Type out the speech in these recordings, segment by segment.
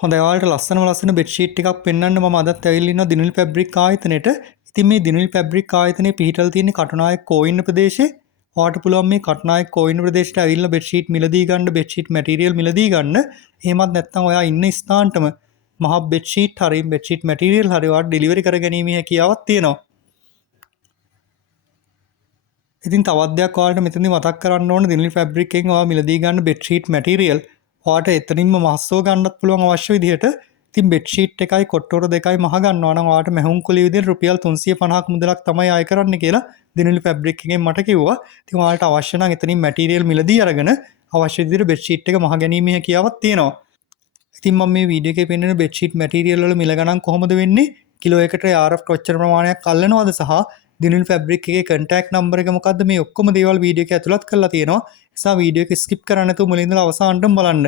හොඳයි ඔයාලට ලස්සන බෙඩ්ෂීට් ටිකක් පෙන්වන්න මම අදත් ඇවිල්ලා ඉන්නවා දිනුල් ෆැබ්‍රික් ආයතනෙට. ඉතින් මේ දිනුල් ෆැබ්‍රික් ආයතනයේ පිහිටලා තියෙන කටුනායක කෝයින්න ප්‍රදේශේ. ඔයාලට පුළුවන් මේ කටුනායක කෝයින්න ප්‍රදේශයට ඇවිල්ලා බෙඩ්ෂීට් මිලදී ගන්න, බෙඩ්ෂීට් මැටීරියල් මිලදී ගන්න. එහෙමත් නැත්නම් ඔයා ඉන්න ස්ථානටම මහ බෙඩ්ෂීට් හරි බෙඩ්ෂීට් මැටීරියල් හරි ඔයාලට ඩෙලිවරි කරගැනීමේ හැකියාවක් තියෙනවා. ඉතින් තවත් දෙයක් ඔයාලට මෙතනදී මතක් කරන්න ඕන දිනුල් ෆැබ්‍රික් එකෙන් ඔයා මිලදී ගන්න බෙඩ්ෂීට් මැටීරියල් ඔයාට එතනින්ම මහස්සෝ ගන්නත් පුළුවන් අවශ්‍ය විදිහට. ඉතින් බෙඩ්ෂීට් එකයි කොට්ටෝර දෙකයි මහ ගන්නවා නම් ඔයාට මැහුම් කුලිය විදිහට රුපියල් 350ක් මුදලක් තමයි ආය කරන්න කියලා දිනුල් ෆැබ්‍රික් එකෙන් මට කිව්වා. ඉතින් ඔයාලට අවශ්‍ය නම් එතනින් මැටීරියල් මිලදී අරගෙන අවශ්‍ය විදිහට බෙඩ්ෂීට් එක මහ ගැනීමේ හැකියාවක් තියෙනවා. ඉතින් මම මේ වීඩියෝ එකේ පෙන්නන බෙඩ්ෂීට් මැටීරියල් වල මිල ගණන් කොහොමද වෙන්නේ? කිලෝ එකකට RF කොච්චර ප්‍රමාණයක් අල්ලනවද සහ දිනුල් ෆැබ්‍රික් එකේ කන්ටැක්ට් නම්බර් එක මොකද්ද මේ ඔක්කොම දේවල් වීඩියෝ එකේ ඇතුළත් කරලා තියෙනවා. ඒ නිසා වීඩියෝ එක ස්කිප් කරන්න නැතුව මුලින් ඉඳලා අවසානටම බලන්න.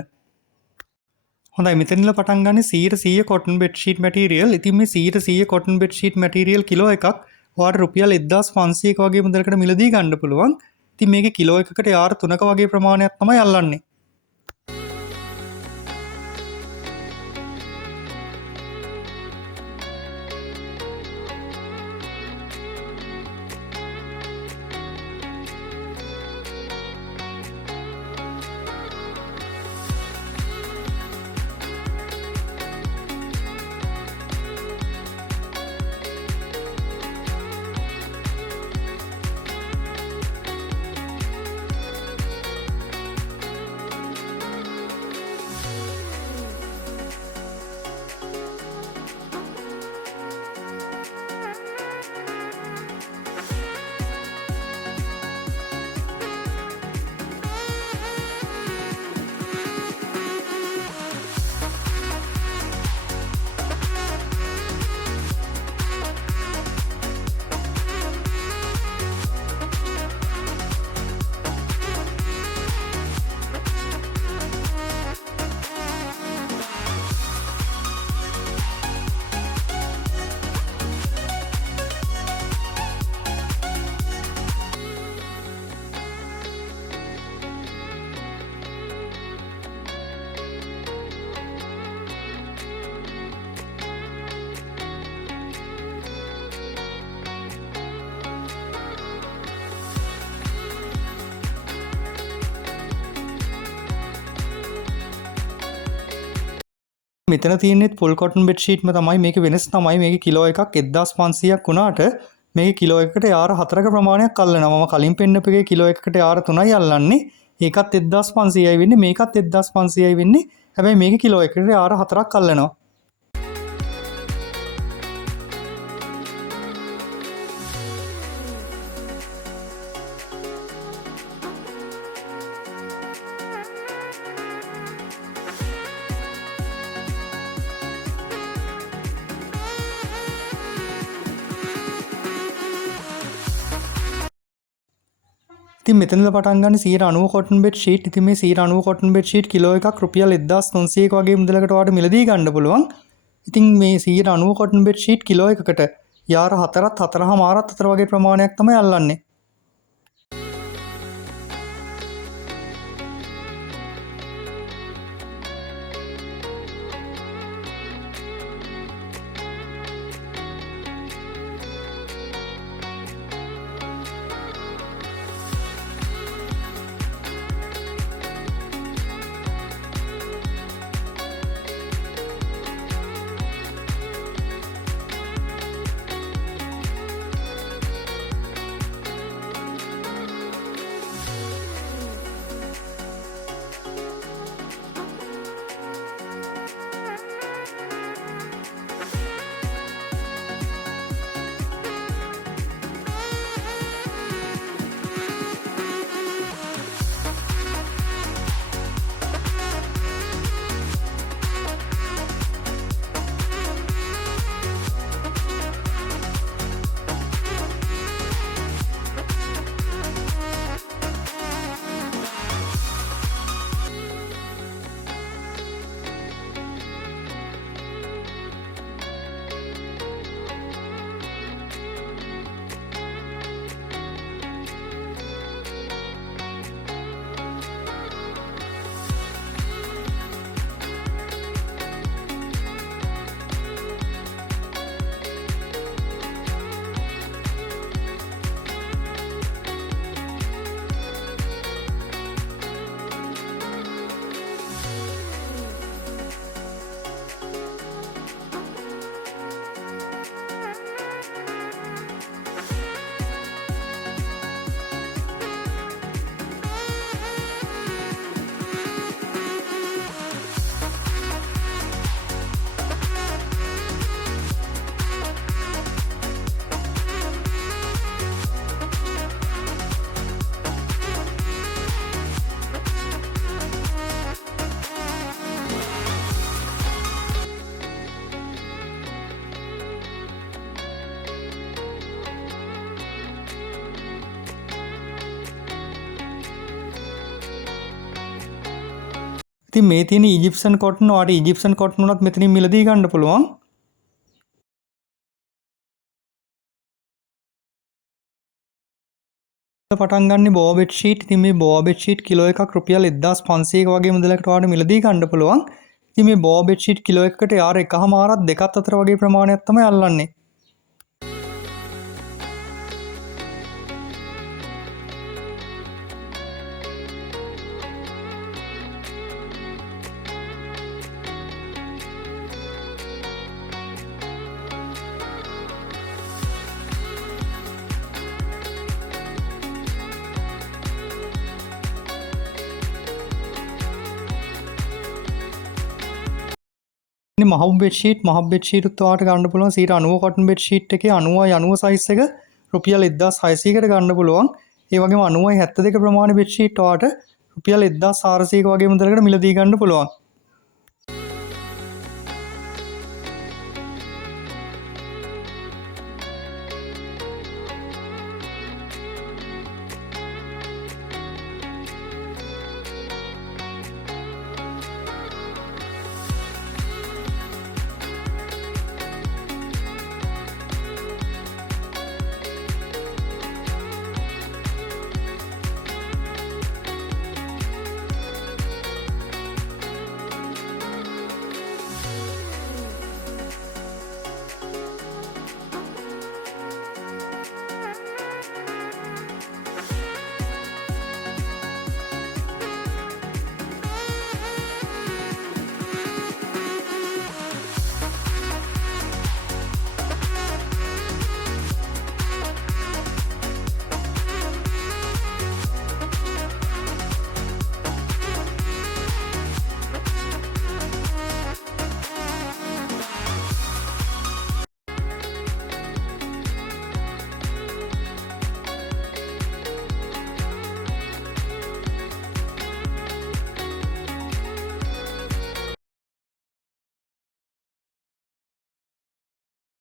හොඳයි මෙතන ඉඳලා පටන් ගන්න 100% කොටන් බෙඩ්ෂීට් මැටීරියල්. ඉතින් මේ 100% කොටන් බෙඩ්ෂීට් මැටීරියල් කිලෝ එකක් ඔයාලට රුපියල් 1500ක වගේ මුදලකට මිලදී ගන්න පුළුවන්. ඉතින් මේකේ කිලෝ එකකට යාර 3ක වගේ ප්‍රමාණයක් තමයි අල්ලන්නේ. මෙතන තියෙන්නේ ෆුල් කොටන් බෙඩ්ෂීට්ම තමයි. මේක වෙනස් තමයි. මේක කිලෝ එකක් 1500ක් වුණාට මේක කිලෝ එකකට යාර 4ක ප්‍රමාණයක් අල්ලනවා. මම කලින් පෙන්නපු එකේ කිලෝ එකකට යාර 3යි අල්ලන්නේ. ඒකත් 1500යි වෙන්නේ. මේකත් 1500යි වෙන්නේ. හැබැයි මේක කිලෝ එකකට යාර 4ක් අල්ලනවා. ඉතින් මෙතනලා පටන් ගන්න 190 කොටන් බෙඩ් ෂීට්. ඉතින් මේ 190 කොටන් බෙඩ් ෂීට් කිලෝ එකක් රුපියල් 1300ක වගේ මුදලකට ඔයාලට මිලදී ගන්න පුළුවන්. ඉතින් මේ 190 කොටන් බෙඩ් ෂීට් කිලෝ එකකට යාර 4මාරත් අතර වගේ ප්‍රමාණයක් තමයි අල්ලන්නේ. ඉතින් මේ තියෙන ඊජිප්ෂන් කොටන් ඔයාලට ඊජිප්ෂන් කොටන් උනත් මෙතනින් මිලදී ගන්න පුළුවන්. පටන් ගන්න බෝ බෙඩ් ෂීට්. ඉතින් මේ බෝ බෙඩ් ෂීට් කිලෝ එකක් රුපියල් 1500ක වගේ මුදලකට ඔයාලට මිලදී ගන්න පුළුවන්. ඉතින් මේ බෝ බෙඩ් ෂීට් කිලෝ එකකට යාර එකමාරක් දෙකත් අතර වගේ ප්‍රමාණයක් තමයි අල්ලන්නේ. මහව් බෙඩ් ෂීට් උත් ඔයාලට ගන්න පුළුවන් 90 කොටන් බෙඩ් ෂීට් එකේ 90යි 90 සයිස් එක රුපියල් 1600කට ගන්න පුළුවන්. ඒ වගේම 90යි 72 ප්‍රමාණය බෙඩ් ෂීට් ඔයාලට රුපියල් 1400ක වගේ මුදලකට මිලදී ගන්න පුළුවන්.